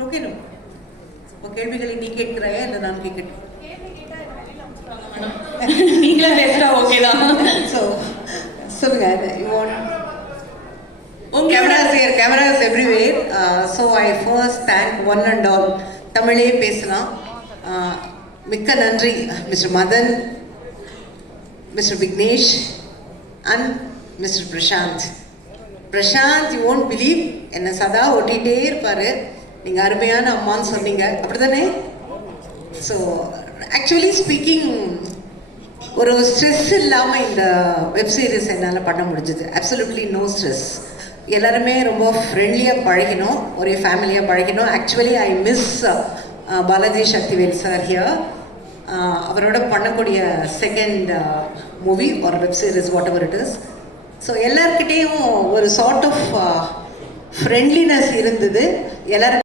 Okay no கேள்விகளை நீ கேட்கிறாயா இல்லை நான் கேட்கட்டும்? நீங்களே பேசுறா ஓகே தான். ஸோ சொல்லுங்க. You want cameras everywhere. So I first thank one and all. தமிழே பேசலாம். மிக்க நன்றி mister Madan, mister Vignesh and mister Prasanth. Prasanth, you won't believe, என்னை சதா ஒட்டிகிட்டே இருப்பார். நீங்கள் அருமையான அம்மான்னு சொன்னீங்க, அப்படி தானே? ஸோ ஆக்சுவலி ஸ்பீக்கிங், ஒரு ஸ்ட்ரெஸ் இல்லாமல் இந்த வெப் சீரிஸ் என்னால் பண்ண முடிஞ்சது. Absolutely no stress. எல்லாருமே ரொம்ப ஃப்ரெண்ட்லியாக பழகினோம், ஒரே ஃபேமிலியாக பழகினோம். Actually I miss Balaji Sakthivel sir here. அவரோட பண்ணக்கூடிய செகண்ட் மூவி ஒரு web series whatever it is. So எல்லாருக்கிட்டேயும் ஒரு சார்ட் ஆஃப் ஃப்ரெண்ட்லினஸ் இருந்தது. எல்லாரும்